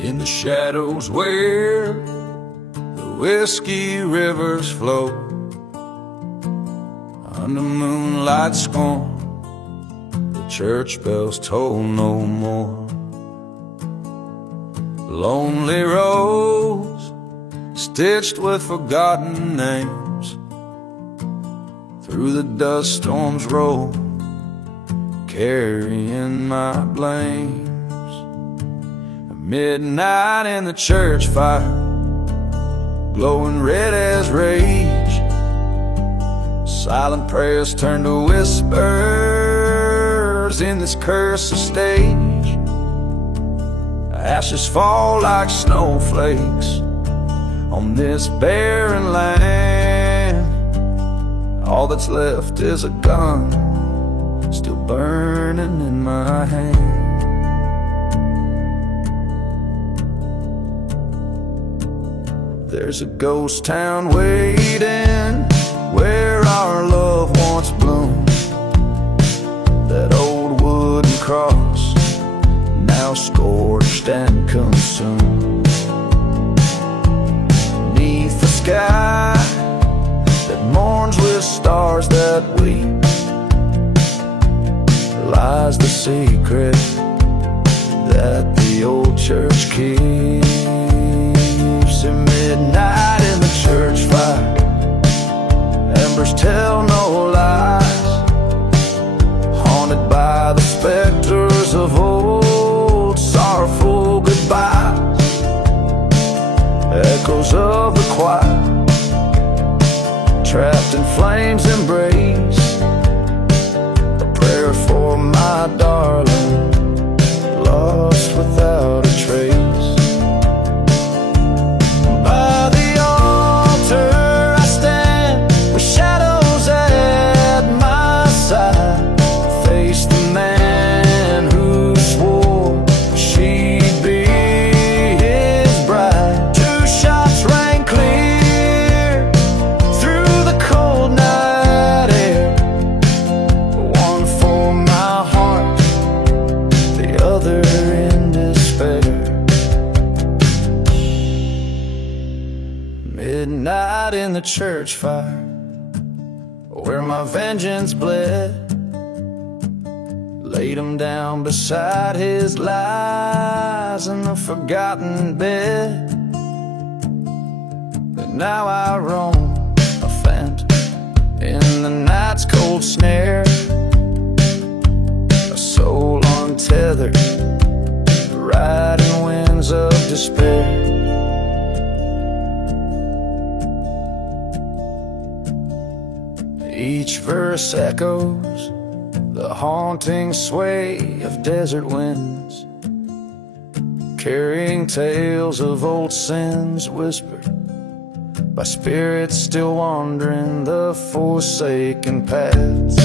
In the shadows where the whiskey rivers flow, under moonlight scorn, the church bells toll no more. Lonely roads stitched with forgotten names, through the dust storms roll, carrying my blames. Midnight in the church fire, glowing red as rage. Silent prayers turn to whispers in this cursed stage. Ashes fall like snowflakes on this barren land. All that's left is a gun still burning in my hand. There's a ghost town waiting where our love once bloomed. That old wooden cross, now scorched and consumed. Beneath the sky that mourns with stars that weep, lies the secret that the old church keeps. At midnight in the church fire, embers tell no lies, haunted by the specters of old sorrowful goodbyes. Echoes of the choir, trapped in flames embrace, a prayer for my darling, lost without a trace. By the altar I stand, with shadows at my side, face the man who swore she'd be his bride. Two shots rang clear through the cold night air, one for my heart, the other in despair. Midnight in the church fire, where my vengeance bled, laid him down beside his lies in the forgotten bed. But now I roam, a phantom in the night's cold snare, a soul untethered, riding winds of despair. Each verse echoes the haunting sway of desert winds, carrying tales of old sins whispered by spirits still wandering the forsaken paths.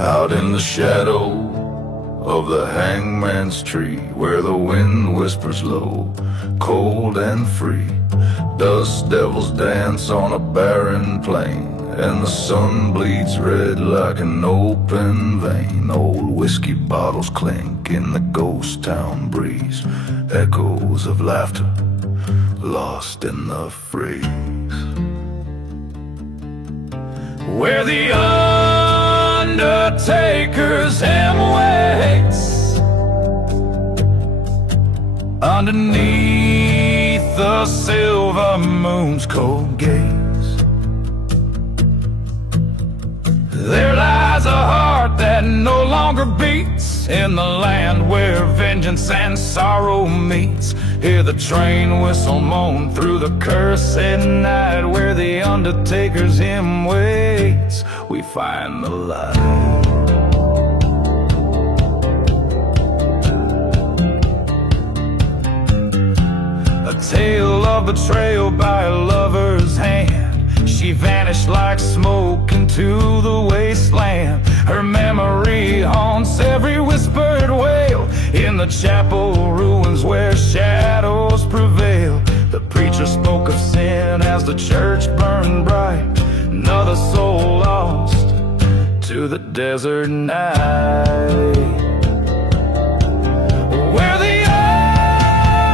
Out in the shadow of the hangman's tree, where the wind whispers low, cold and free, dust devils dance on a barren plain, and the sun bleeds red like an open vein. Old whiskey bottles clink in the ghost town breeze, echoes of laughter lost in the freeze. Where the undertaker's hymn waits underneath the silver moon's cold gaze, there lies a heart that no longer beats in the land where vengeance and sorrow meets. Hear the train whistle moan through the cursed night, where the undertaker's hymn waits, we find the light. A tale of betrayal by a lover's hand, She vanished like smoke into the wasteland. Her memory haunts every whispered wail in the chapel ruins where shadows prevail. The preacher spoke of sin as the church burned bright. Another soul lost to the desert night, where the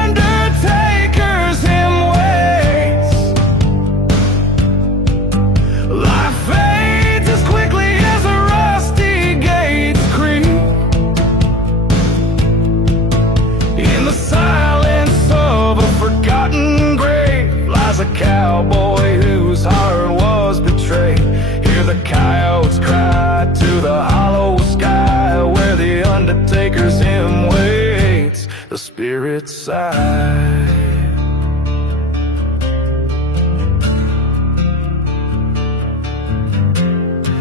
undertaker's hymn waits. Life fades as quickly as the rusty gates creak. In the silence of a forgotten grave lies a cowboy whose heart was betrayed. Hear the coyotes cry to the hollow sky, where the undertaker's hymn waits, the spirit sigh.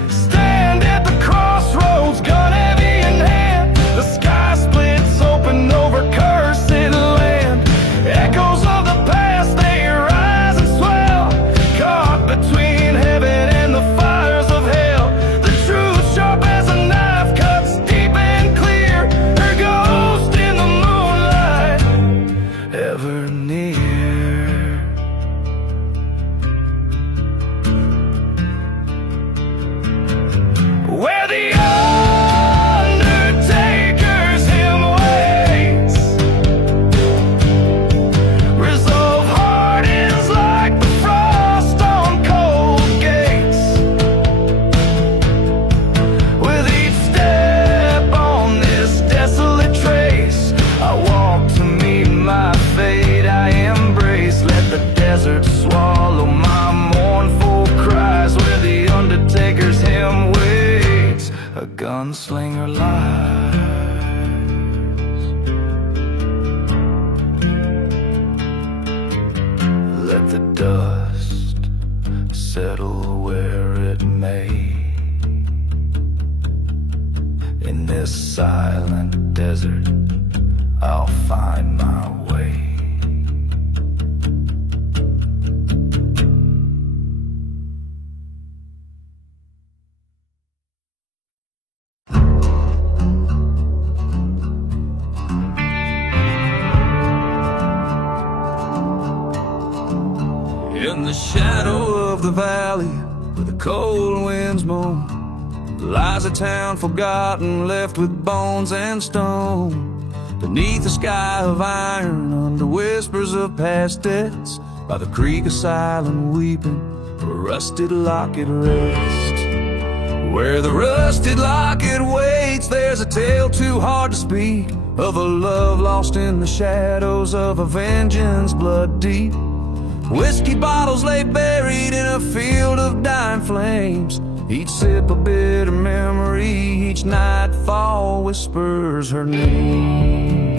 Stand at the crossroads, gun heavy in hand. The sky splits open over cursed land. Echoes of the past, they rise and swell, caught between heaven and the fires of hell. The truth, sharp as a knife, cuts deep and clear. Her ghost in the moonlight, ever near. Where the undertaker's hymn waits. Resolve hardens like the frost on cold gates. With each step on this desolate trace, I walk to meet my fate. I embrace, let the desert swallow my mournful cries. Where the undertaker's hymn waits, a gunslinger lies. Let the dust settle where it may. In this silent desert, I'll find my way. In the shadow of the valley where the cold winds moan, lies a town forgotten, left with bones and stone. Beneath a sky of iron, under whispers of past debts, by the creek of silent weeping, a rusted locket rests. Where the rusted locket waits, there's a tale too hard to speak, of a love lost in the shadows of a vengeance blood deep. Whiskey bottles lay buried in a field of dying flames, each sip a bitter memory, each nightfall whispers her name.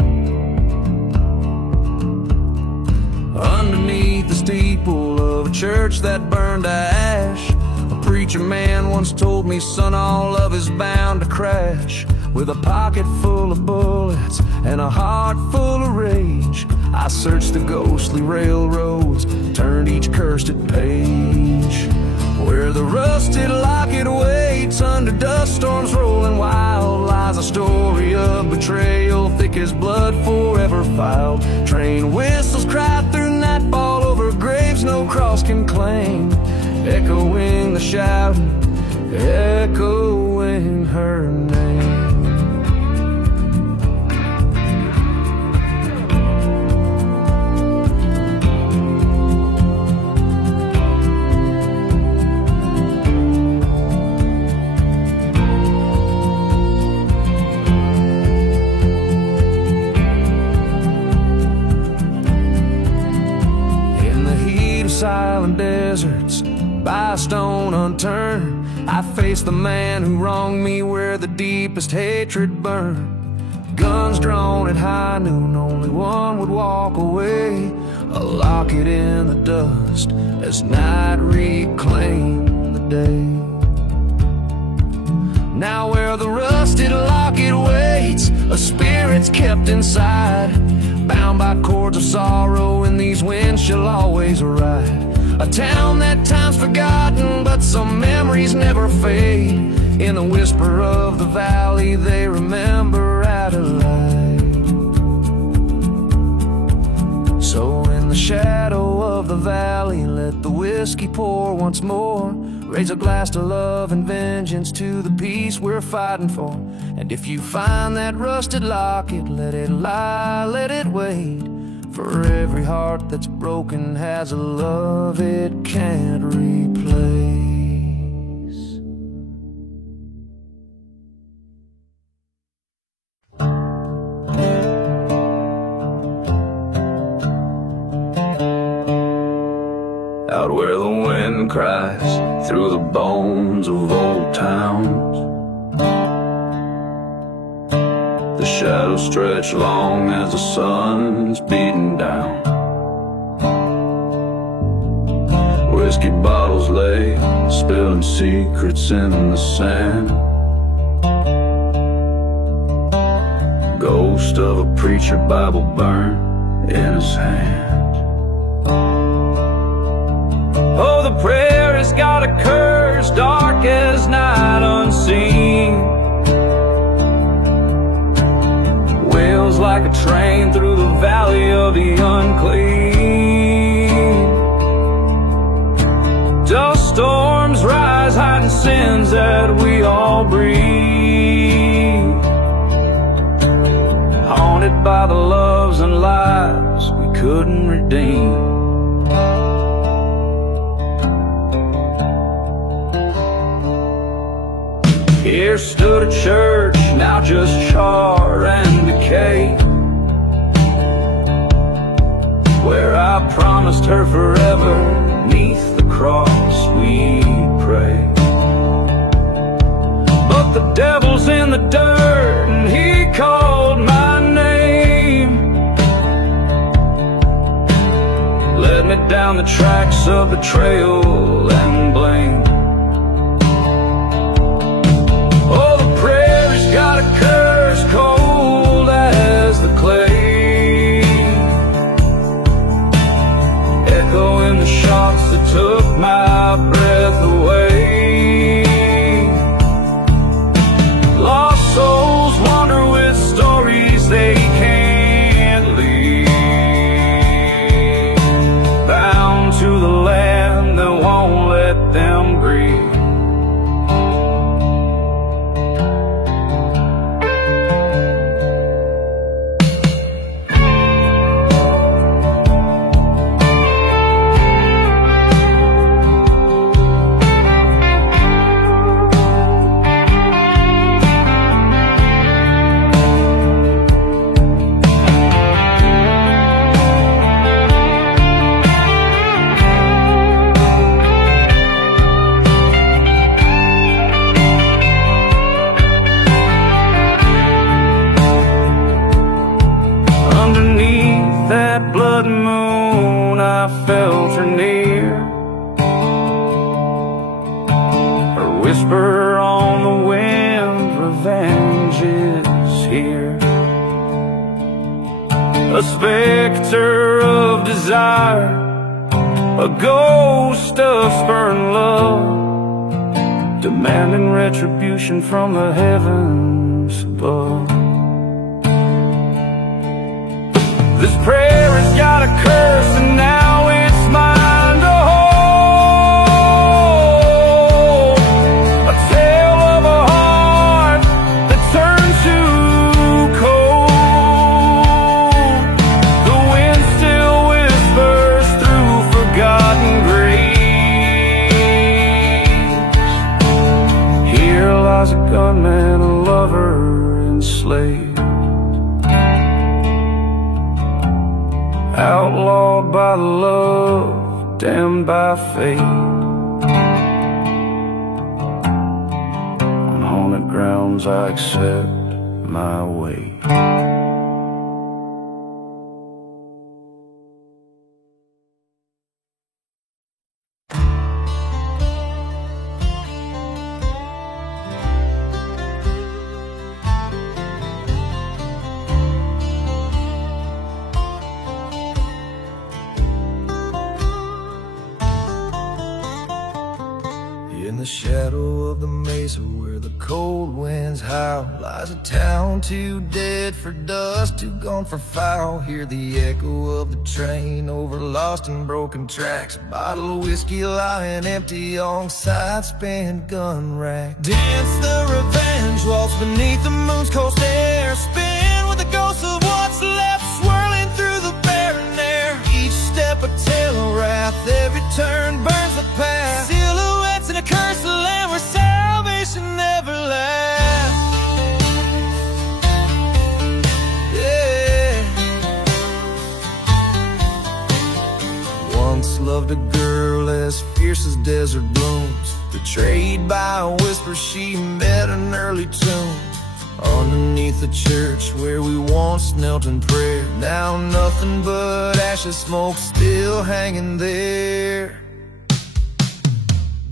Underneath the steeple of a church that burned to ash, a preacher man once told me, son, all love is bound to crash. With a pocket full of bullets and a heart full of rage, I searched the ghostly railroads, turned each cursed page. Where the rusted locket waits, under dust storms rolling wild, lies a story of betrayal, thick as blood forever filed. Train whistles cry through nightfall over graves no cross can claim, echoing the shouting, echoing her name. Silent deserts, by a stone unturned, I faced the man who wronged me where the deepest hatred burned. Guns drawn at high noon, only one would walk away, a locket in the dust as night reclaimed the day. Now where the rusted locket waits, a spirit's kept inside, bound by cords of sorrow, in these winds she'll always ride. A town that time's forgotten, but some memories never fade. In the whisper of the valley, they remember Adelaide. So in the shadow of the valley, let the whiskey pour once more. Raise a glass to love and vengeance, to the peace we're fighting for. And if you find that rusted locket, let it lie, let it wait. For every heart that's broken has a love it can't replace. Out where the wind cries through the bones of old towns, the shadows stretch long as the sun's beating down. Whiskey bottles lay, spilling secrets in the sand. Ghost of a preacher, Bible burned in his hand. Oh, the prayer has got a curse, dark as night unseen. Wails like a train through the valley of the unclean. Dust storms rise, hiding sins that we all breathe. Haunted by the loves and lives we couldn't redeem. Here stood a church, now just char and decay, where I promised her forever, 'neath the cross we pray. But the devil's in the dirt and he called my name, led me down the tracks of betrayal and blame. Got a curse cold as the clay, echoing the shots that took my breath away. Lost souls wander with stories they can't leave, bound to the land that won't let them grieve. Felt her near, her whisper on the wind, revenge is here. A specter of desire, a ghost of spurned love, demanding retribution from the heavens above. This prayer has got a curse and now it's mine to hold. A tale of a heart that turned too cold. The wind still whispers through forgotten graves. Here lies a gunman, a lover enslaved, outlawed by love, damned by fate. On haunted grounds I accept my weight. the shadow of the mesa where the cold winds howl lies a town too dead for dust, too gone for foul. Hear the echo of the train over lost and broken tracks, a bottle of whiskey lying empty alongside spent gun rack. Dance the revenge waltz beneath the moon's cold stare, spin with the ghosts of what's left swirling through the barren air. Each step a tale of wrath, every turn burns the path. Silhouettes in a cursed land where salvation never lasts. Yeah. Once loved a girl as fierce as desert blooms, betrayed by a whisper she met an early tomb. Underneath the church where we once knelt in prayer, now nothing but ashes, smoke still hanging there.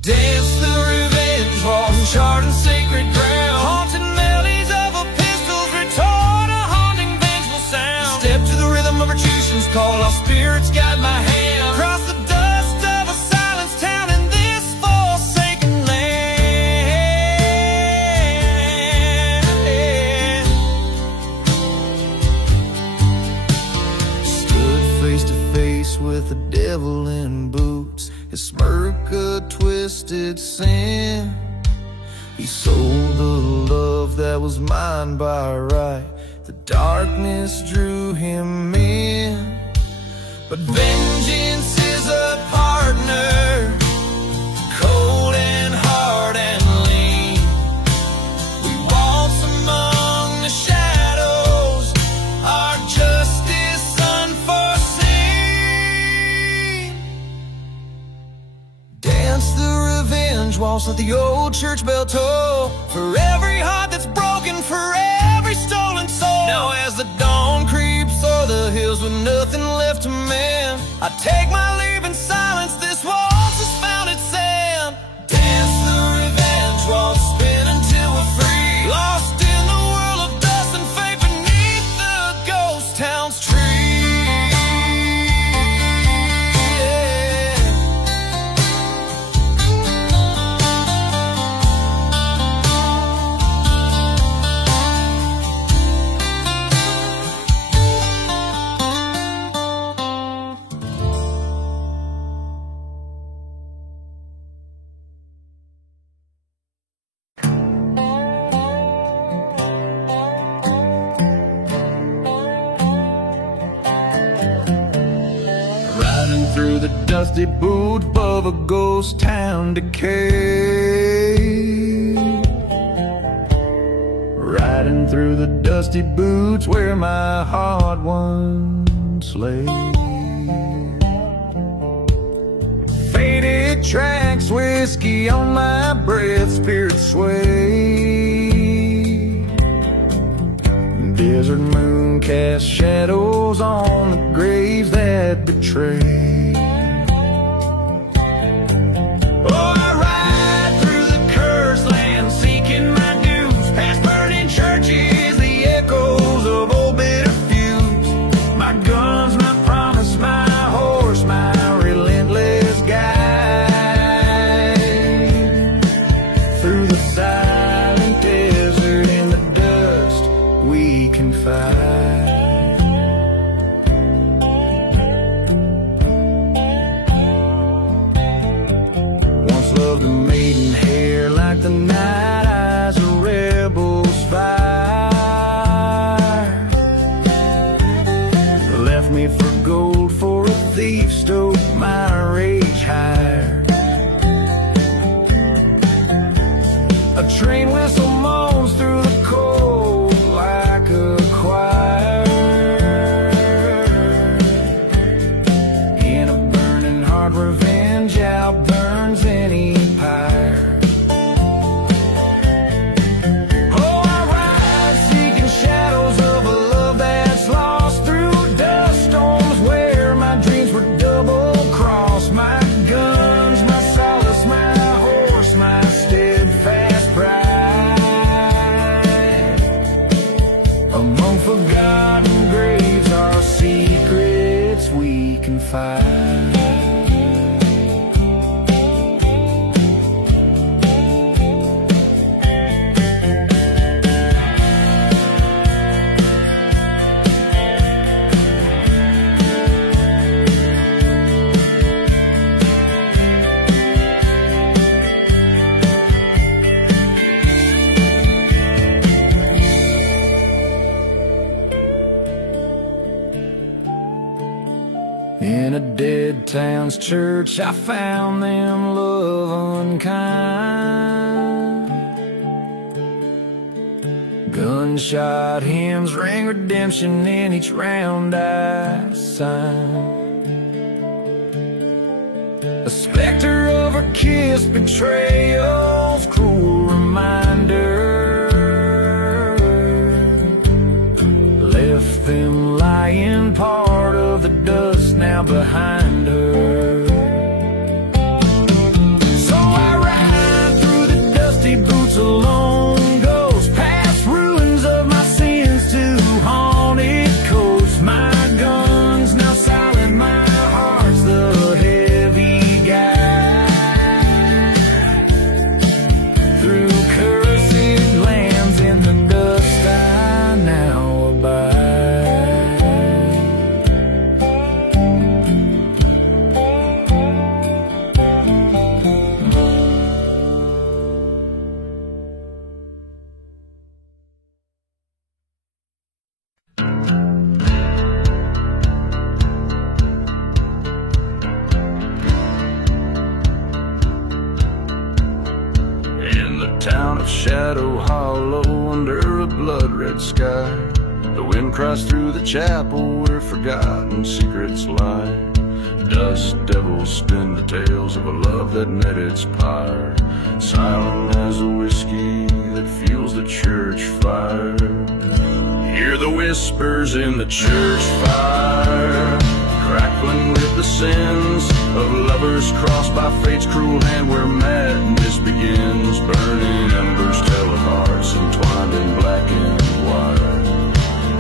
Dance the revenge waltz, charred and sacred ground, haunted melodies of a pistol's retort, a haunting vengeful sound. Step to the rhythm of retribution's call, our spirits guide my hand across the dust of a silenced town in this forsaken land. Stood face to face with the devil in boots, his smirk a twisted sin. He sold the love that was mine by right, the darkness drew him in. But vengeance is a partner, cold and hard and lean. We waltz among the shadows, our justice unforeseen. Dance the revenge waltz, let the old church bell toll, for every heart that's broken, for every stolen soul. Now as the dawn creeps o'er the hills with nothing left to mend, I take my leave in silence, this waltz has found its end. Dance the revenge waltz, spin until we're free, lost in the world of dust and fate beneath the ghost town's tree. Through the dusty boot above a ghost town decay, riding through the dusty boots where my heart once lay. Faded tracks, whiskey on my breath, spirit sway. Desert moon cast shadows on the graves that betray. Loved a maiden hair like the night eyes a rebel's fire, left me for gold for a thief, stoked my rage higher. A train whistle moans through the cold like a choir, in a burning heart revenge outburns any pyre. Oh, I ride seeking shadows of a love that's lost through dust storms where my dreams were double-crossed. My guns, my solace, my horse, my steadfast pride. Among forgotten graves are secrets we confide. town's church, I found them love unkind. Gunshot hymns ring redemption in each round I sign. A specter of a kiss, betrayal's cruel reminder, left them lying part of the dust now behind her. So I ride through the dusty boots alone, ghosts past ruins of my sins to haunted coasts. My guns now silent, my heart's the heavy guide. Through cursed lands in the dust I now abide. In the town of Shadow Hollow, under a blood-red sky, the wind cries through the chapel where forgotten secrets lie. Dust devils spin the tales of a love that met its pyre, silent as a whiskey that fuels the church fire. Hear the whispers in the church fire, crackling with the sins of lovers crossed by fate's cruel hand, where madness begins. Burning embers tell of hearts entwined in blackened wire,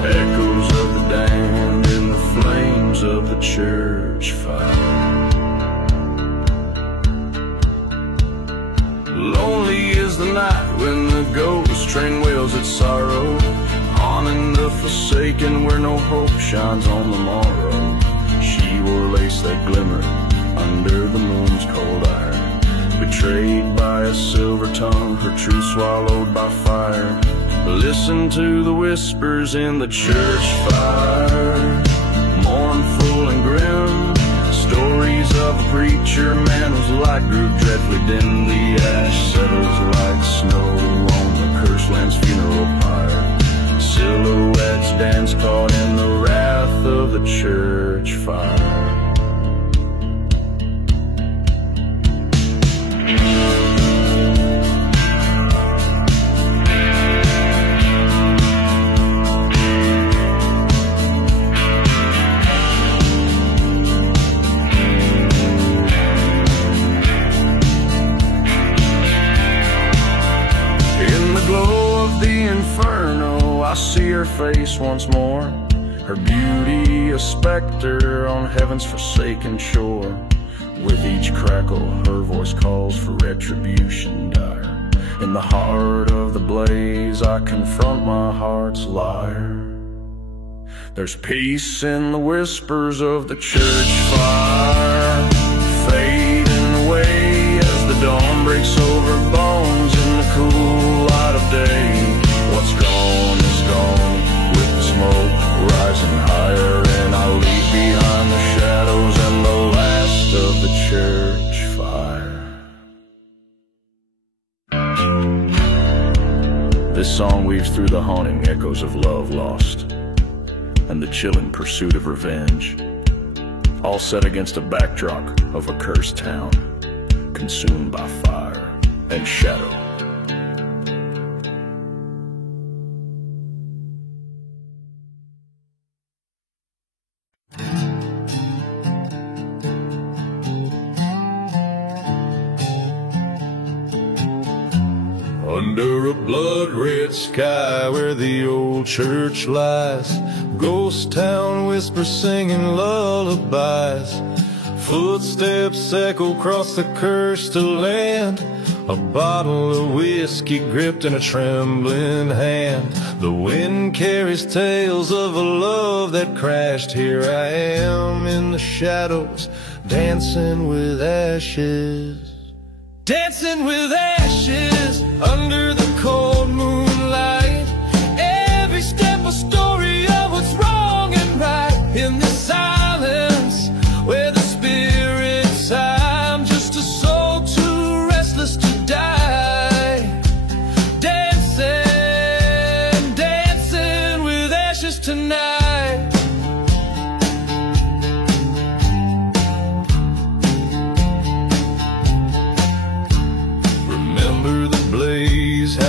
echoes of the damned in the flames of the church fire. Lonely is the night when the ghost train wails its sorrow, haunting the forsaken where no hope shines on the morrow. She wore lace that glimmered under the moon's cold iron, betrayed by a silver tongue, her truth swallowed by fire. Listen to the whispers in the church fire, mournful and grim, stories of a preacher man whose light grew dreadfully dim. The ash settles like snow on the cursed land's funeral pyre, silhouettes dance caught in the wrath of the church fire. Inferno, I see her face once more, her beauty a specter on heaven's forsaken shore. With each crackle, her voice calls for retribution dire. In the heart of the blaze, I confront my heart's liar. There's peace in the whispers of the church fire, fading away as the dawn breaks over bones in the cool light of day. What's gone is gone, with the smoke rising higher, and I leave behind the shadows and the last of the church fire. This song weaves through the haunting echoes of love lost and the chilling pursuit of revenge, all set against a backdrop of a cursed town consumed by fire and shadow. Under a blood-red sky where the old church lies, ghost town whispers singing lullabies. Footsteps echo across the cursed land, a bottle of whiskey gripped in a trembling hand. The wind carries tales of a love that crashed. Here I am in the shadows, dancing with ashes. Dancing with ashes under the cold moonlight. Every step a story of what's wrong and right. In the silence where the spirit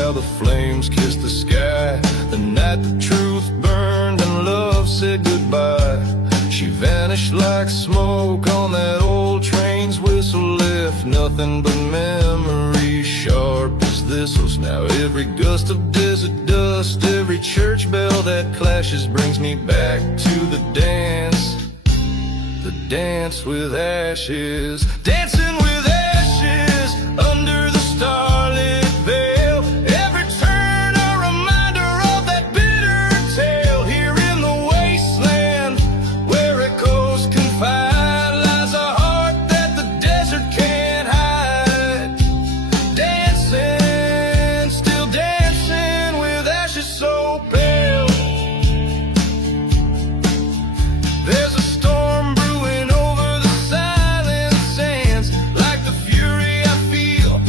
how the flames kissed the sky. The night the truth burned and love said goodbye. She vanished like smoke on that old train's whistle, left nothing but memories sharp as thistles. Now every gust of desert dust, every church bell that clashes brings me back to the dance with ashes. Dancing with ashes under the starlit veil. Every turn a reminder of that bitter tale. Here in the wasteland where echoes confide lies a heart that the desert can't hide. Dancing, still dancing with ashes so pale. There's a storm brewing over the silent sands, like the fury I feel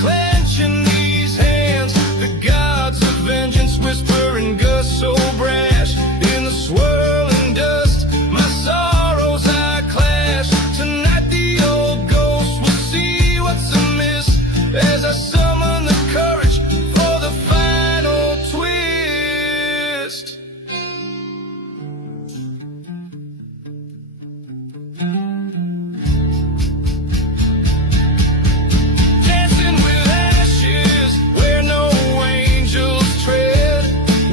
clenching these hands. The gods of vengeance whisper in gusts so brash. In the swirling dust, my sorrows I clash. Tonight the old ghost will see what's amiss as I summon the courage for the final twist. Dancing with ashes where no angels tread.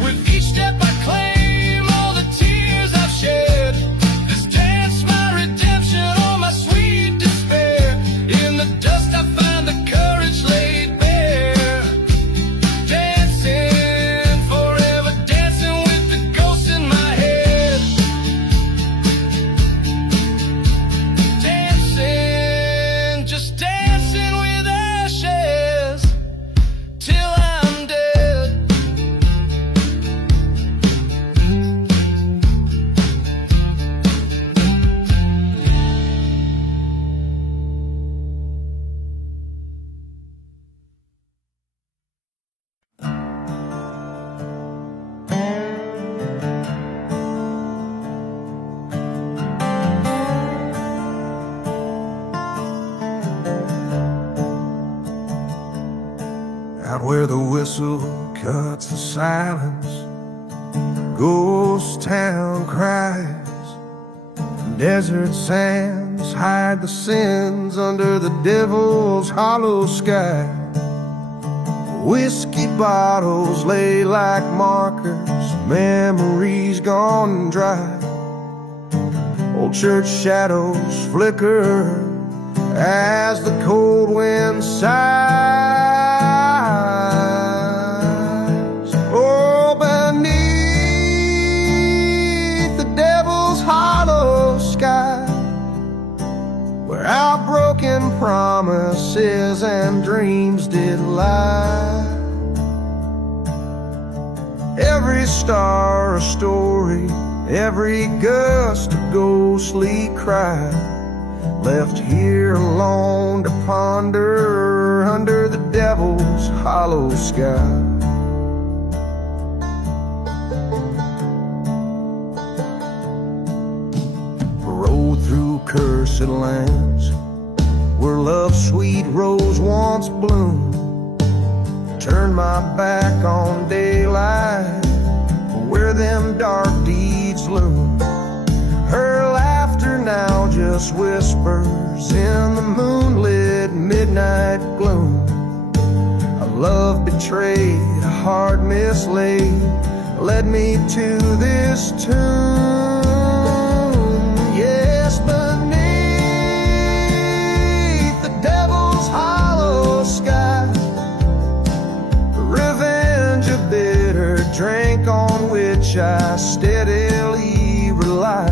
With each step I claim all the tears I've shed. This dance my redemption or my sweet despair. In the dust I find the courage laid bare. Dancing forever, dancing with the ghosts in my head. Dancing, just dancing with ashes till I'm dead. Out where the whistle cuts the silence, ghost town cries. Desert sands hide the sins under the devil's hollow sky. Whiskey bottles lay like markers, memories gone dry. Old church shadows flicker as the cold wind sighs. Oh, beneath the devil's hollow sky, where our broken promises and dreams did lie. Every star a story, every gust a ghostly cry, left here alone to ponder under the devil's hollow sky. Rode through cursed lands where love's sweet rose once bloomed. Turned my back on daylight where them dark deeds loom. Her laughter now just whispers in the moonlit midnight gloom. A love betrayed, a heart mislaid, led me to this tomb. Yes, beneath the devil's hollow sky, revenge a bitter drink on which I steadily rely.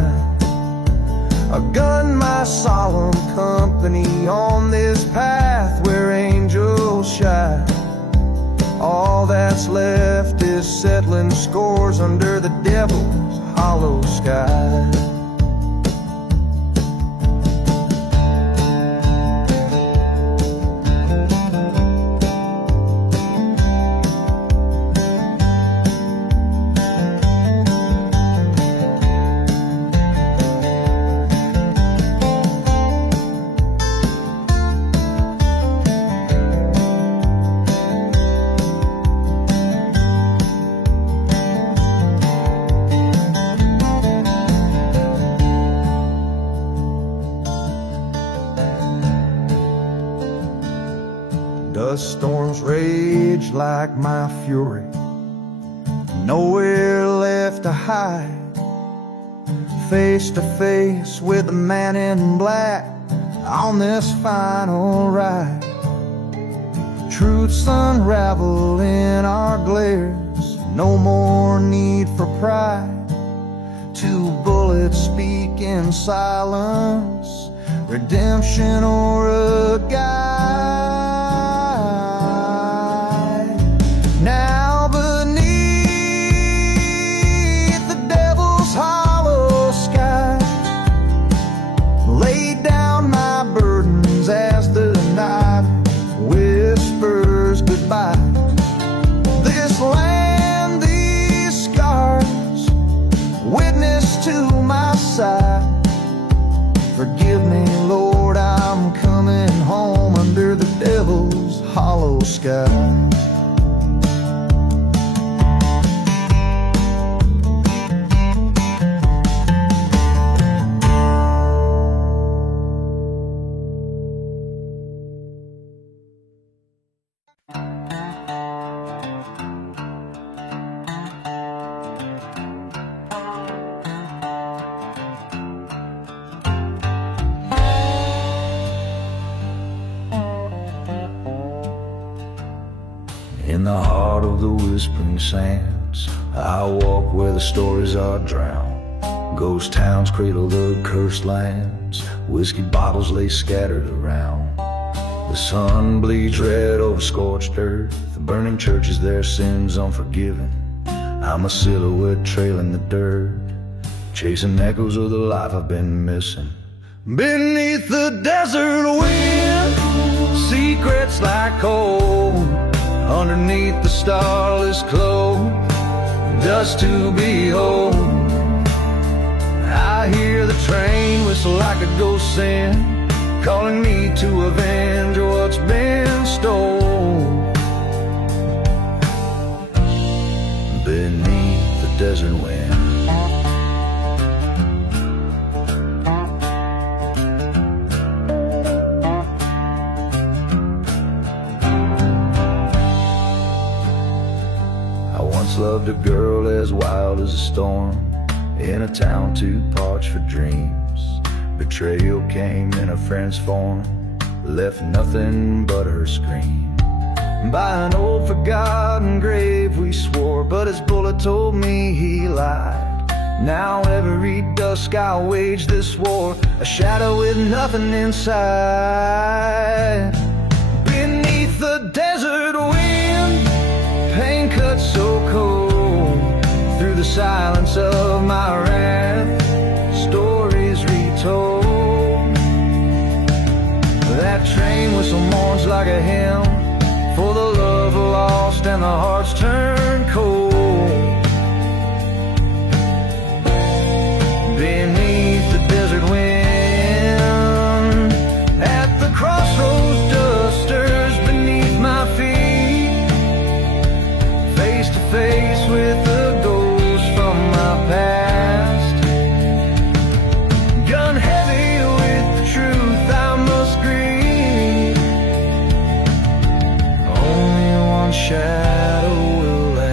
A gun my solemn company on this path where angels shine. All that's left is settling scores under the devil's hollow sky. dust storms rage like my fury. Nowhere left to hide, face to face with the man in black on this final ride. Truths unravel in our glares, no more need for pride. Two bullets speak in silence, redemption or a guide. Now beneath the devil's hollow sky, lay down my burdens as the night whispers goodbye. This land, these scars, witness to my side. Forgive me, Lord, I'm coming home under the devil's hollow sky. In the heart of the whispering sands, I walk where the stories are drowned. Ghost towns cradle the cursed lands, whiskey bottles lay scattered around. The sun bleeds red over scorched earth, the burning churches, their sins unforgiven. I'm a silhouette trailing the dirt, chasing echoes of the life I've been missing. Beneath the desert wind, secrets like coal. Underneath the starless cloak, dust to behold. I hear the train whistle like a ghost sing, calling me to avenge what's been stolen. Beneath the desert wind. Loved a girl as wild as a storm, in a town too parched for dreams. Betrayal came in a friend's form, left nothing but her scream. By an old forgotten grave we swore, but his bullet told me he lied. Now every dusk I'll wage this war, a shadow with nothing inside. Beneath the desert wind, pain cuts so cold through the silence of my wrath. Stories retold. That train whistle mourns like a hymn for the love lost and the hearts turned cold. Beneath the desert wind, at the crossroads, dusters beneath my feet, face to face with the ghost from my past. Gun heavy with the truth I must grieve. Only one shadow will last.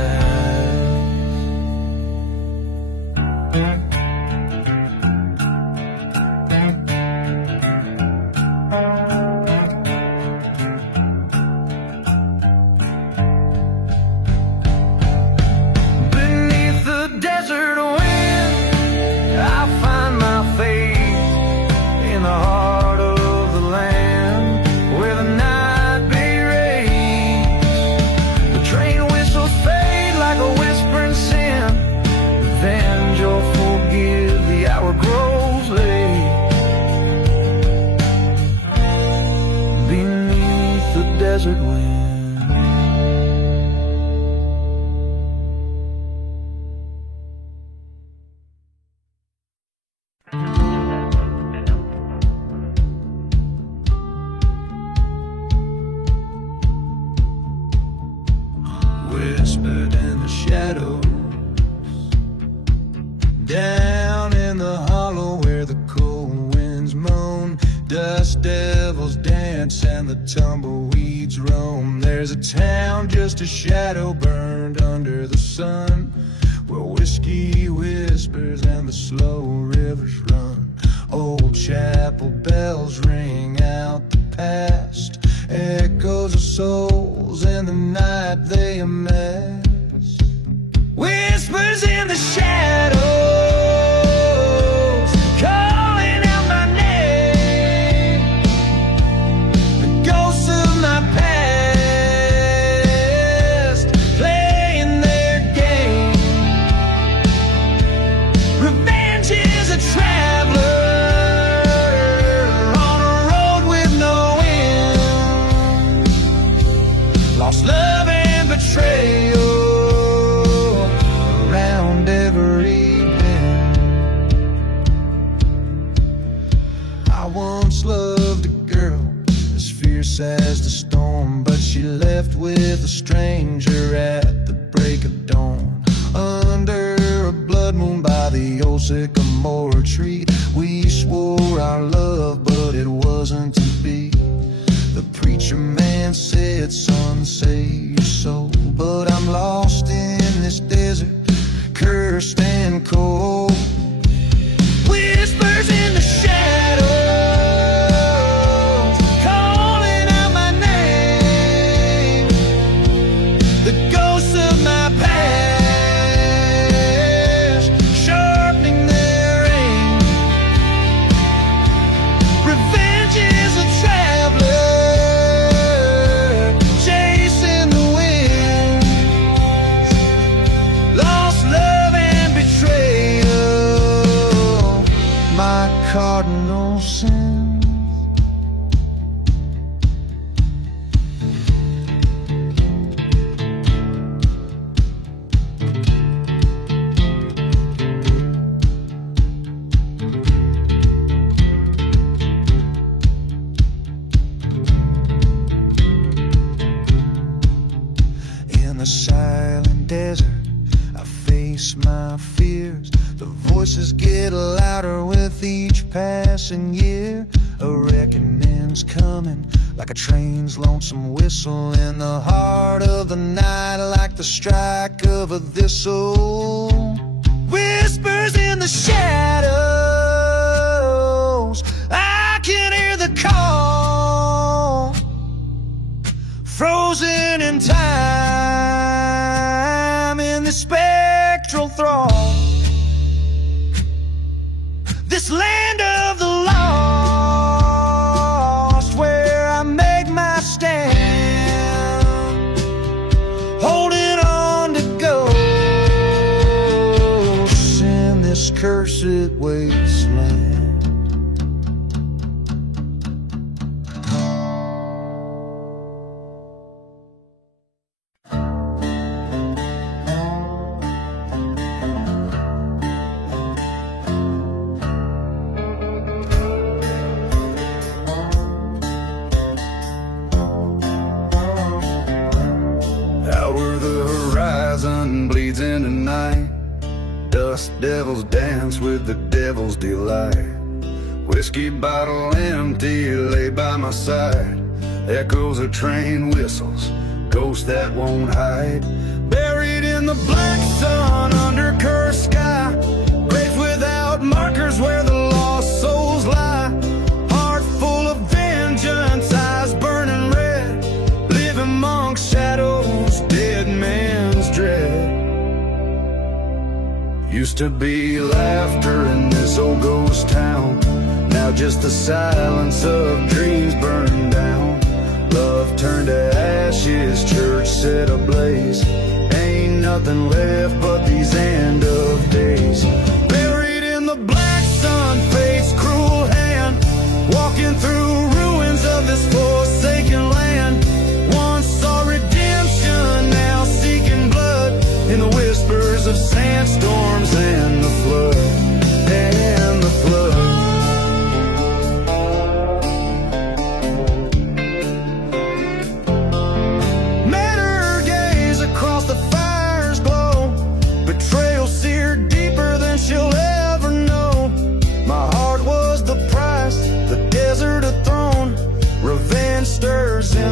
Desert wind, I find my faith in the heart of the land where the night bay reigns. The train whistles fade like a whispering sin. Revenge or forgive, the hour grows late. Beneath the desert wind. Whispered in the shadows, down in the hollow where the cold winds moan. Dust devil devils dance and the tumbleweeds roam. There's a town just a shadow burned under the sun, where whiskey whispers and the slow rivers run. Old chapel bells ring out the past, echoes of souls in the night they amass. Whispers in the shadows, calling out my name. The ghosts of my past, playing their game. Revenge is a traveler on a road with no end. Lost love and betrayal around every bend. I once loved a girl as fierce as the storm, but she left with a stranger at the break of dawn. Under a blood moon by the old sycamore tree, we swore our love, but it wasn't to be. The preacher man said, son, save your soul. But I'm lost in this desert, cursed and cold. Whispers in the shadows, calling out my name. The ghosts of my past, sharpening their aim. Revenge is a traveler, chasing the winds. Lost love and betrayal, my cardinal sin. In the silent desert, I face my fears. The voices get louder with each passing year. A reckoning's coming, like a train's lonesome whistle in the heart of the night, like the strike of a thistle. Whispers in the shadows, I can hear the call, frozen in time in the spectral thrall. This land of the lost, where I make my stand, holding on to ghosts in this cursed wasteland. Bleeds into night, dust devils dance with the devil's delight. Whiskey bottle empty lay by my side, echoes of train whistles, ghosts that won't hide. Buried in the black sun under cursed sky, graves without markers where the lost souls lie. Heart full of vengeance, eyes burning red, live amongst shadows, dead man's dread. Used to be laughter in this old ghost town, now just the silence of dreams burned down. Love turned to ashes, church set ablaze. Ain't nothing left but these end of days. Buried in the black sun, fate's cruel hand, walking through ruins of this forsaken land. Once saw redemption, now seeking blood in the whispers of sandstorms and the flood, and the flood. Met her gaze across the fire's glow, betrayal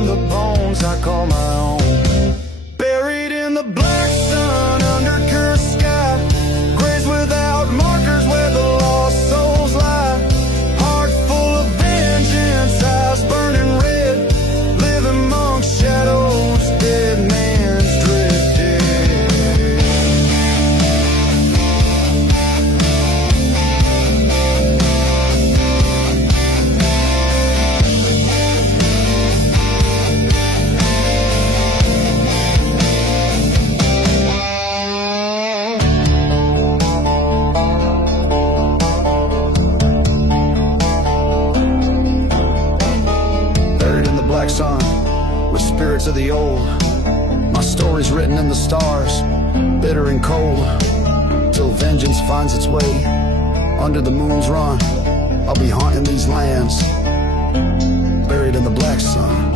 from the bones I call my own. Buried in the black sun under cursed sky, graves without markers where the lost souls lie. Heart full of vengeance, eyes burning red, live amongst shadows, dead man's drifted. Sun with spirits of the old. My story's written in the stars, bitter and cold, till vengeance finds its way under the moon's run. I'll be haunting these lands, buried in the black sun.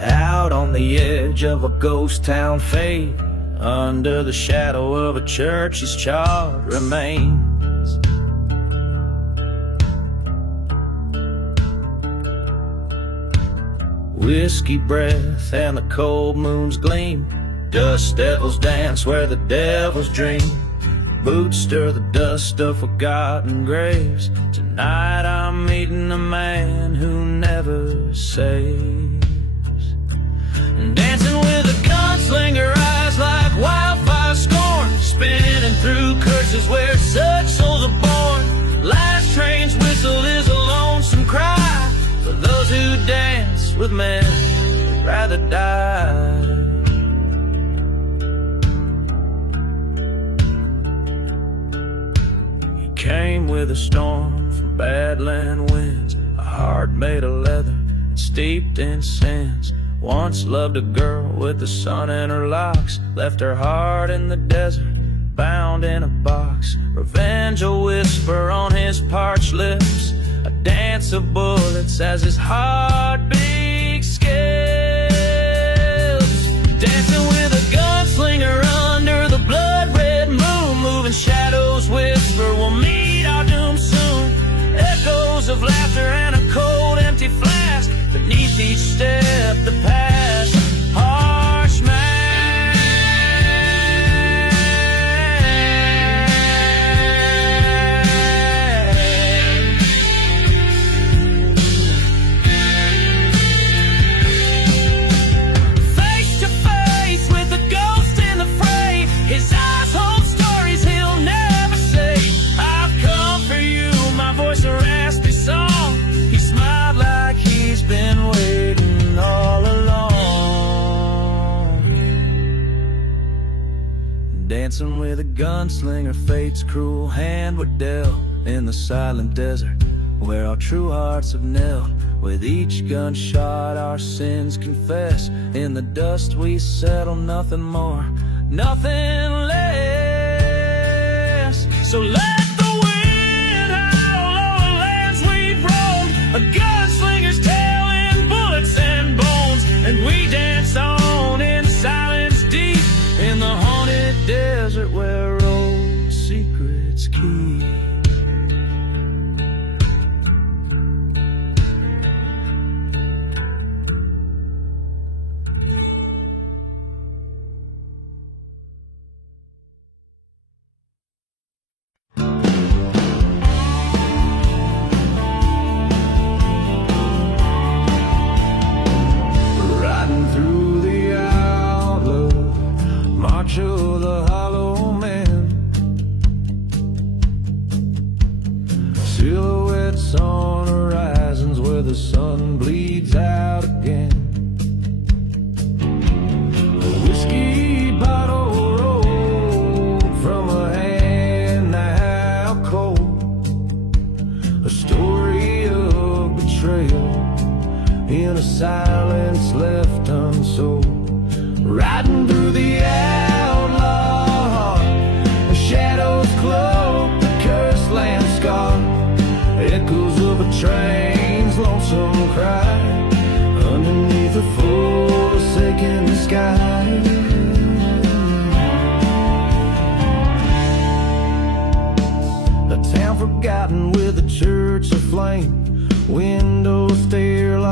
Out on the edge of a ghost town fade, under the shadow of a church's charred remains, whiskey breath and the cold moon's gleam, dust devils dance where the devils dream. Boots stir the dust of forgotten graves. Tonight I'm meeting a man who never saves. Dancing with a gunslinger, eyes like wildfire scorn, spinning through curses where such souls are born. Last train's whistle is a lonesome cry for those who dance with men who'd rather die. He came with a storm from badland winds, a heart made of leather and steeped in sins. Once loved a girl with the sun in her locks, left her heart in the desert, bound in a box. Revenge a whisper on his parched lips, a dance of bullets as his heartbeat skips. Dancing with a gunslinger under the blood-red moon, moving shadows whisper we'll meet our doom soon. Echoes of laughter and a cold empty flask, beneath each step the past harsh man. Face to face with the ghost in the fray, his eyes hold stories he'll never say. I've come for you, my voice a raspy song. He smiled like he's been waiting all along. Dancing with a gunslinger, fate's cruel hand would dealt in the silent desert where our true hearts have knelt. With each gunshot our sins confess, in the dust we settle, nothing more, nothing less. So let the wind howl over lands we've roamed, a gunslinger's tale in bullets and bones, and we dance on in silence deep, in the haunted desert where old secrets keep. Riding through the outlook, march of the hollow man, silhouettes on horizons where the sun bleeds out again. A whiskey bottle rolled from a hand now cold, a story of betrayal in a silence left unsold. Riding through the outlaw heart, the shadows cloak the cursed land scar, echoes of a train's lonesome cry,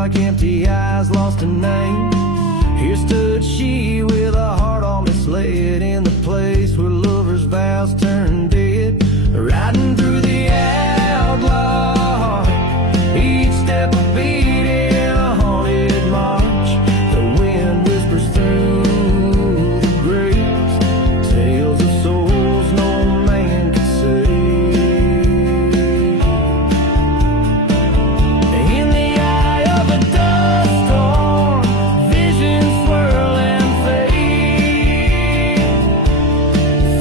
like empty eyes lost a name. Here stood she with a heart all misled, in the place where lovers' vows turned dead. Riding through the outlaw, each step a beat in a haunted march. The wind whispers through the graves, tales of souls no man can save. In the eye of a dust storm, visions swirl and fade.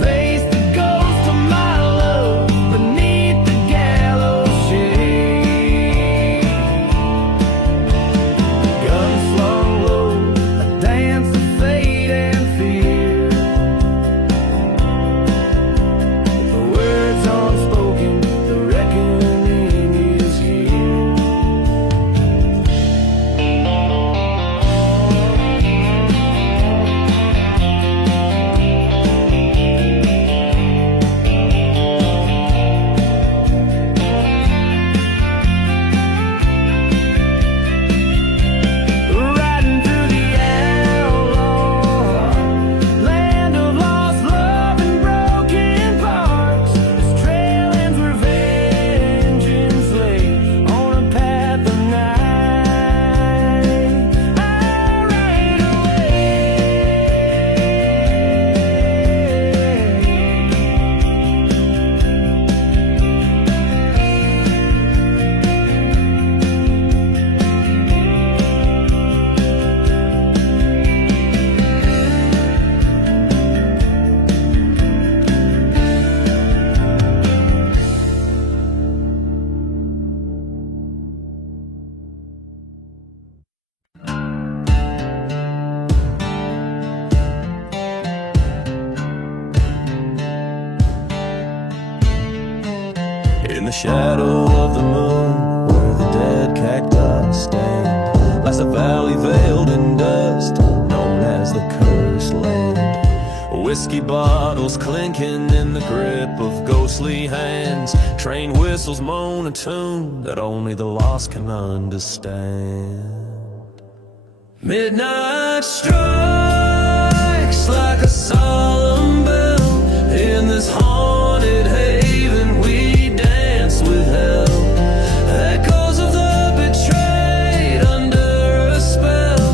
Face the ghost of my love beneath the gallows shade. Guns slung low, a dance of fate and fear. The words unspoken, the reckoning is here. Riding through the outlaw, land of lost love and broken parts. This trail ends where vengeance lay on a path of night. I ride away. In the shadow of the moon, where the dead cacti stand, lies a valley veiled in dust, known as the Cursed Land. Whiskey bottles clinking in the grip of ghostly hands, train whistles moan a tune that only the lost can understand. Midnight strikes like a solemn bell. In this haunted haven we dance with hell. Echoes of the betrayed under a spell.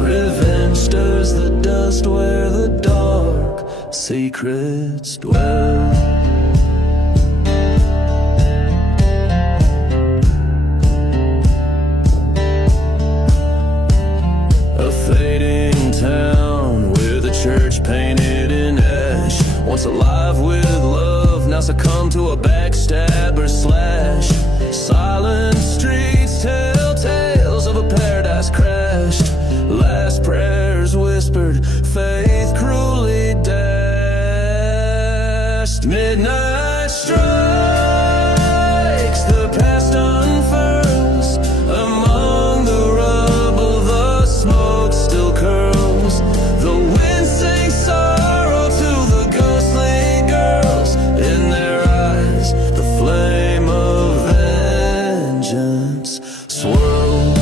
Revenge stirs the dust where the dark secrets dwell. A fading town with a church painted in ash, once alive with love, now succumb to a backstabber slash. Silent streets tell tales of a paradise crashed, last prayers whispered, faith cruelly dashed. Midnight strikes, the past unfurls, among the rubble the smoke still curls. The wind sings sorrow to the ghostly girls, in their eyes the flame of vengeance swirls.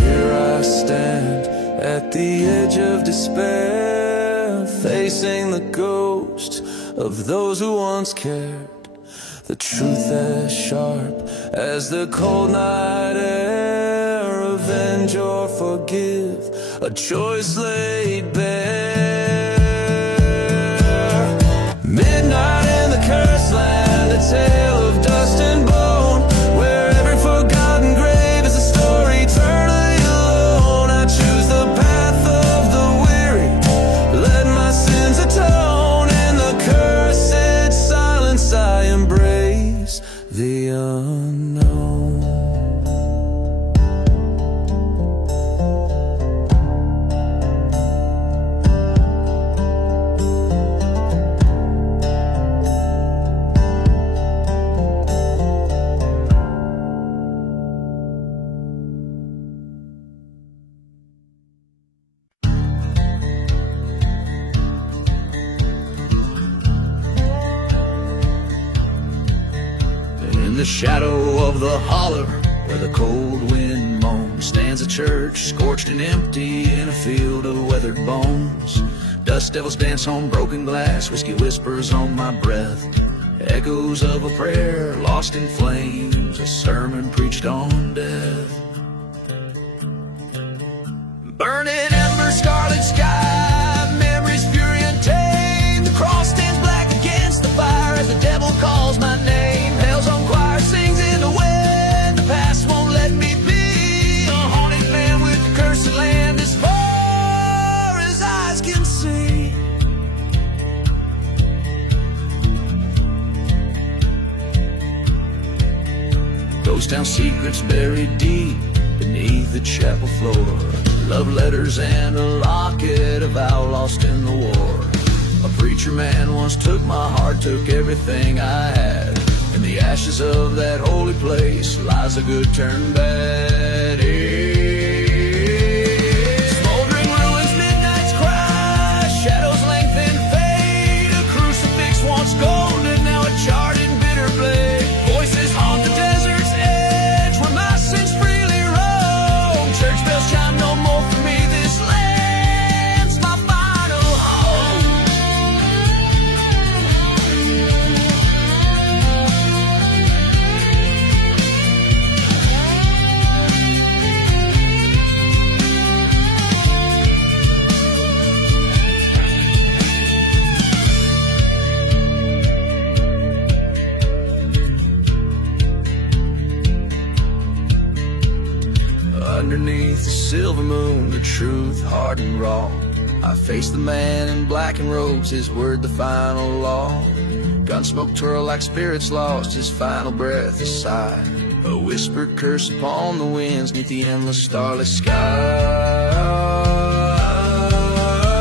Here I stand at the edge of despair, facing the ghosts of those who once cared. The truth as sharp as the cold night air. Avenge or forgive, a choice laid bare. Midnight in the Cursed Land, a tale of dust and bone, where every forgotten grave is a story eternally alone. I choose the path of the weary, let my sins atone. In the cursed silence I embrace the unknown. In the shadow of the holler where the cold wind moans stands a church, scorched and empty in a field of weathered bones. Dust devils dance on broken glass, whiskey whispers on my breath, echoes of a prayer lost in flames, a sermon preached on death. Burning embers, scarlet sky, memories fury untamed. The cross stands black against the fire as the devil calls my name. Hell's on choir sings in the wind, the past won't let me be. A haunted man with the cursed land as far as eyes can see. Ghost town secrets buried deep beneath the chapel floor. Love letters and a locket, a vow lost in the war. A preacher man once took my heart, took everything I had. In the ashes of that holy place lies a good turn bad. Smoldering ruins, midnight's cry, shadows lengthen, fade. A crucifix once golden, now a charred and bitter blade. Voices haunt the desert's edge where my sins freely roam. Church bells chime no more for me, this land's my final home. Underneath the silver moon, the truth hard and raw. I face the man in black and robes, his word the final law. Gunsmoke twirl like spirits lost, his final breath a sigh. A whispered curse upon the winds neath the endless starless sky.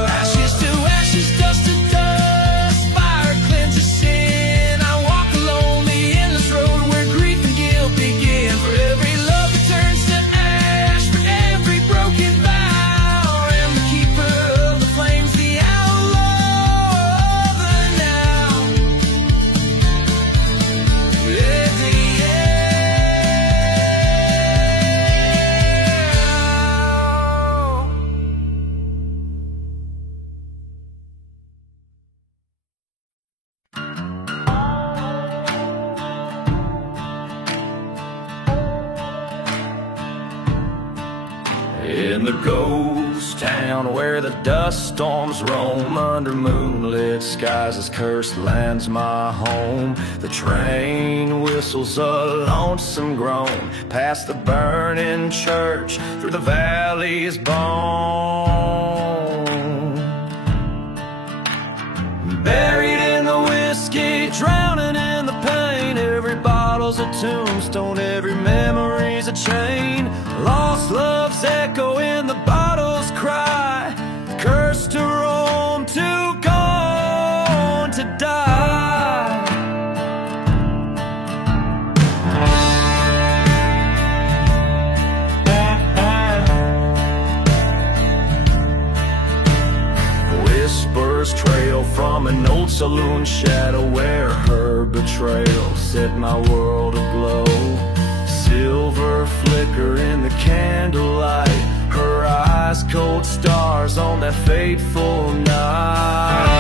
Ashes to ashes, dust to dust, fire cleanses sin. I walk alone the endless road where grief and guilt begin. For every love that turns to ash, for every broken vow, I am the keeper of the flames, the outlaw of the now. Yeah, in the ghost town where the dust storms roam, under moonlit skies this cursed land's my home. The train whistles a lonesome groan past the burning church, through the valley's bone. Buried in the whiskey, drowning in the pain. Every bottle's a tombstone, every memory's a chain. Lost love's echo in the bottle's cry, cursed to roam, too gone to die. Whispers trail from an old saloon shadow where her betrayal set my world aglow. Silver flicker in the candlelight, her eyes cold stars on that fateful night.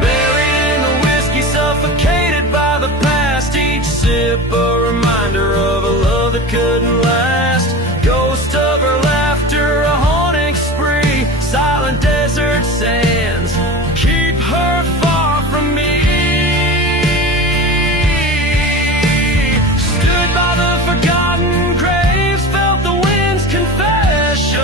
Buried in the whiskey, suffocated by the past, each sip a reminder of a love that couldn't last. Ghost of her laughter, a haunting spree, silent desert sands keep her far from me. Stood by the forgotten graves, felt the wind's confession.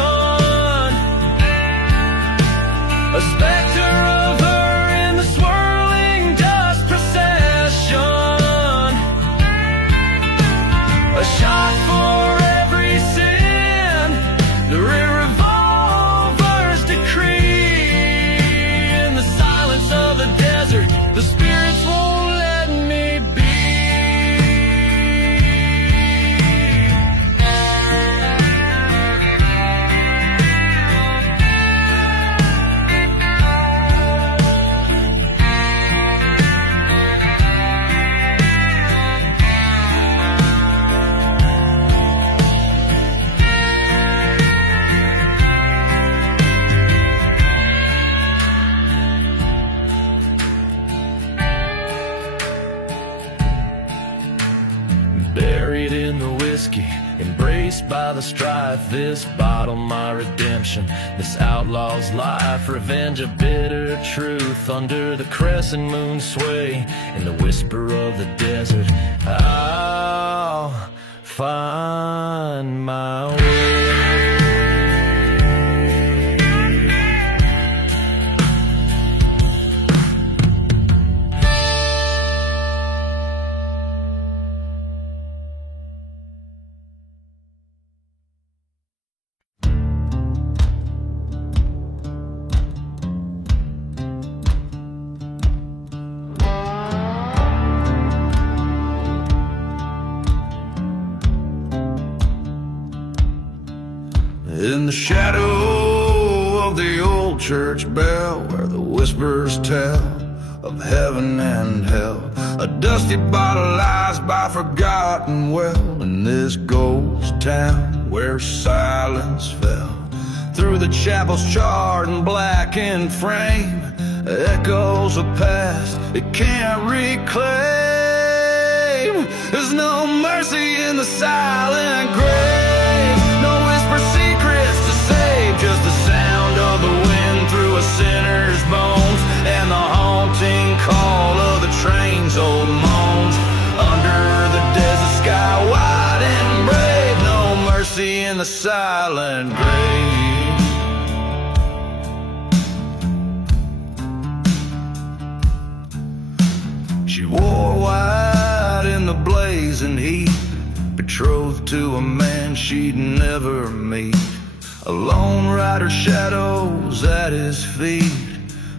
fate in the whiskey, embraced by the strife. This bottle my redemption, this outlaw's life. Revenge a bitter truth under the crescent moon sway. In the whisper of the desert, I'll find my way. In the shadow of the old church bell, where the whispers tell of heaven and hell, a dusty bottle lies by forgotten well. In this ghost town where silence fell, through the chapel's charred and blackened frame, echoes of past it can't reclaim. There's no mercy in the silent grave, no whisper secrets to save, just the sound of the wind through a sinner's bones, and the haunting call of the train's old moans. Under the desert sky wide and brave, no mercy in the silent grave. She wore white in the blazing heat, betrothed to a man she'd never meet. A lone rider shadows at his feet,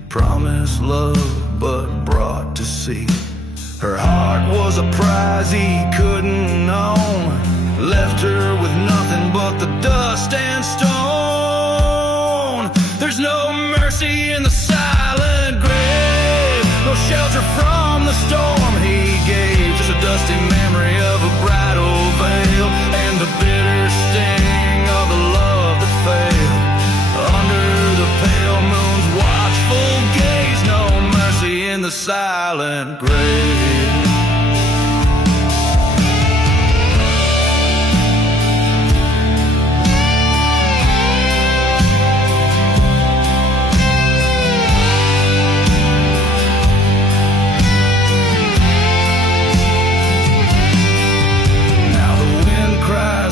promised love but brought deceit. Her heart was a prize he couldn't own, left her with nothing but the dust and stone. There's no mercy in the silent grave, no shelter from the storm he gave, just a dusty memory of a bridal veil, and the bitter sting of the love that failed. Under the pale moon's watchful gaze, no mercy in the silent grave.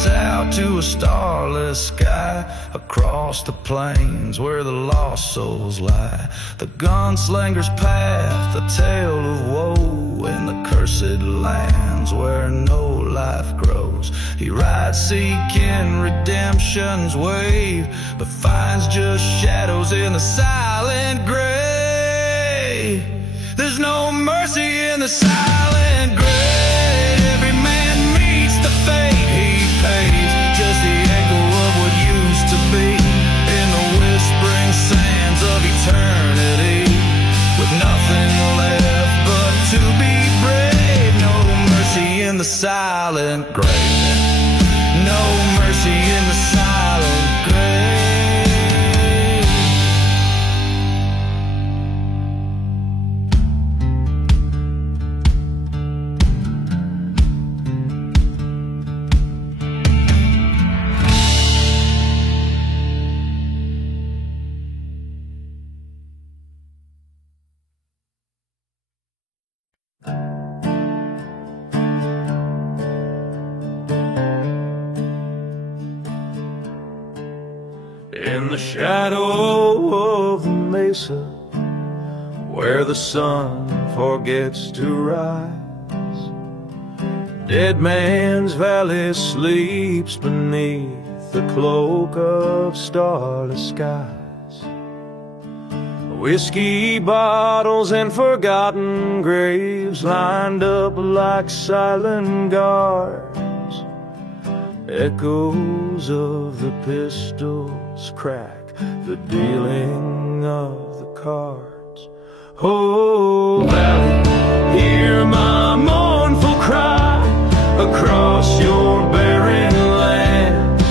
Out to a starless sky, across the plains where the lost souls lie. The gunslinger's path, a tale of woe, in the cursed lands where no life grows. He rides seeking redemption's wave, but finds just shadows in the silent grave. There's no mercy in the silent grave. Every man meets the fate he pays, just the echo of what used to be, in the whispering sands of eternity, with nothing left but to be brave. No mercy in the silent grave, no mercy in the silent grave. In the shadow of the mesa, where the sun forgets to rise, Dead Man's Valley sleeps beneath the cloak of starless skies. Whiskey bottles and forgotten graves lined up like silent guards. Echoes of the pistols crack the dealing of the cards. Oh, valley, hear my mournful cry across your barren lands,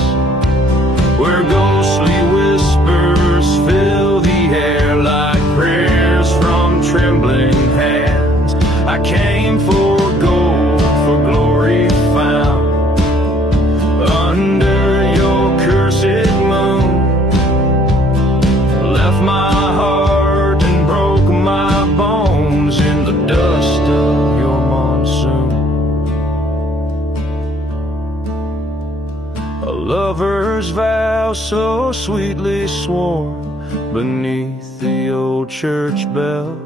where ghostly whispers fill the air like prayers from trembling hands. I came for gold, for glory found, house so sweetly sworn beneath the old church bell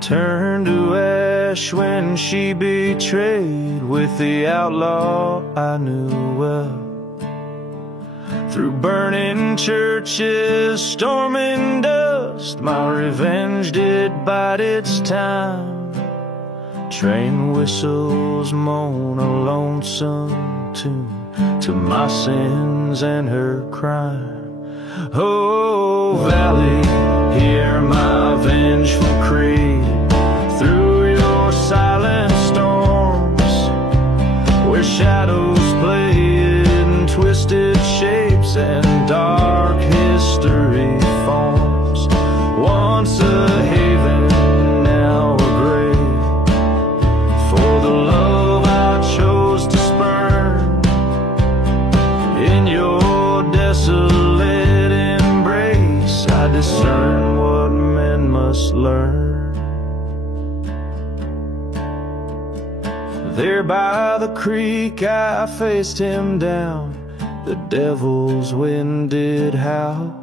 turned to ash when she betrayed with the outlaw I knew well. Through burning churches, storming dust, my revenge did bide its time. Train whistles moan a lonesome tune to my sins and her crime. Oh, valley, hear my vengeful creed through your silent storms, where shadows play in twisted shapes and dark history forms. Once a haven, now a grave, for the love I chose to spurn. In your desolate embrace, I discern what men must learn. There by the creek I faced him down, the devil's wind did howl.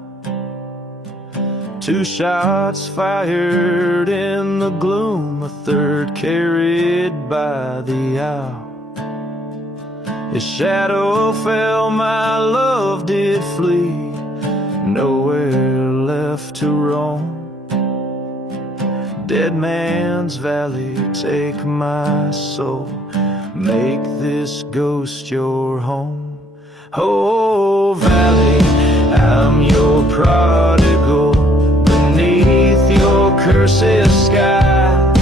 2 shots fired in the gloom, a third carried by the owl. His shadow fell, my love did flee, nowhere left to roam. Dead Man's Valley, take my soul, make this ghost your home. Oh, valley, I'm your prodigal, beneath your cursed sky.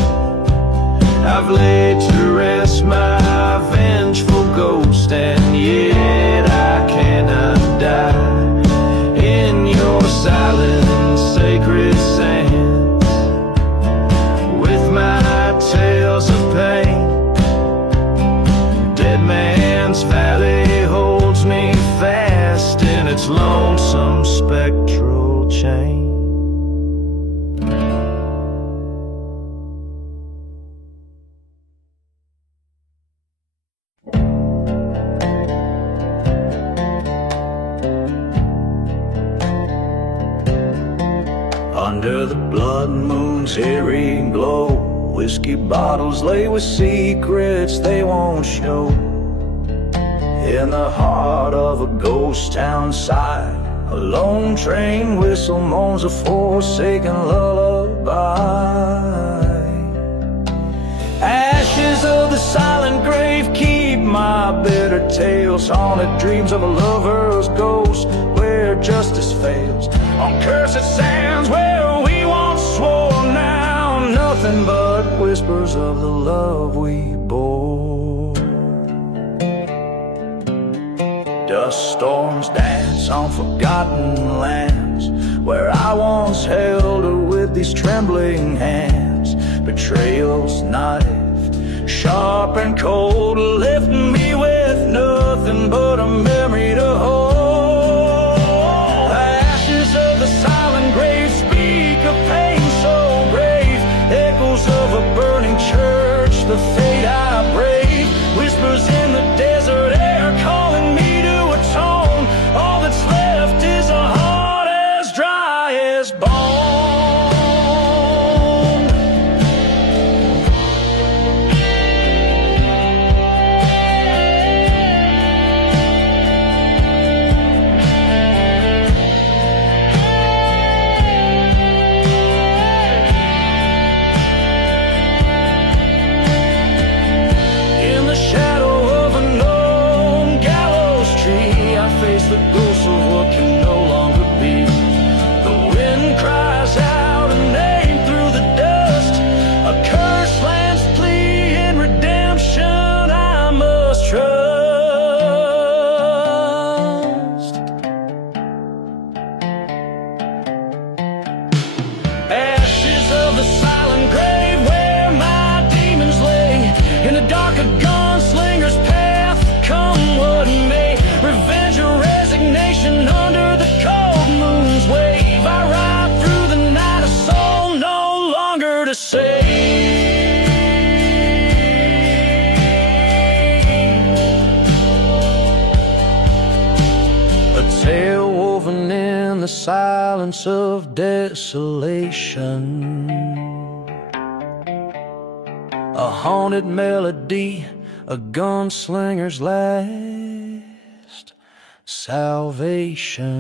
I've laid to rest my vengeful ghost, and yet I cannot die. In your silent, sacred sands, with my tales of pain, Dead Man's Valley holds me fast in its lonesome spectral chain. Under the blood moon's eerie glow, whiskey bottles lay with secrets they won't show. In the heart of a ghost town side, a lone train whistle moans a forsaken lullaby. Ashes of the silent grave keep my bitter tales, haunted dreams of a lover's ghost where justice fails. On cursed sands where we once swore, now nothing but whispers of the love we bore. Dust storms dance on forgotten lands, where I once held her with these trembling hands. Betrayal's knife, sharp and cold, left me with nothing but a memory to hold. Ashes of the silent grave speak of pain so brave, echoes of a burning church, the fate I brave. Whispers in the desert air calling me to atone. All that's left is a heart as dry as bone. the silence of desolation. A haunted melody, a gunslinger's last salvation.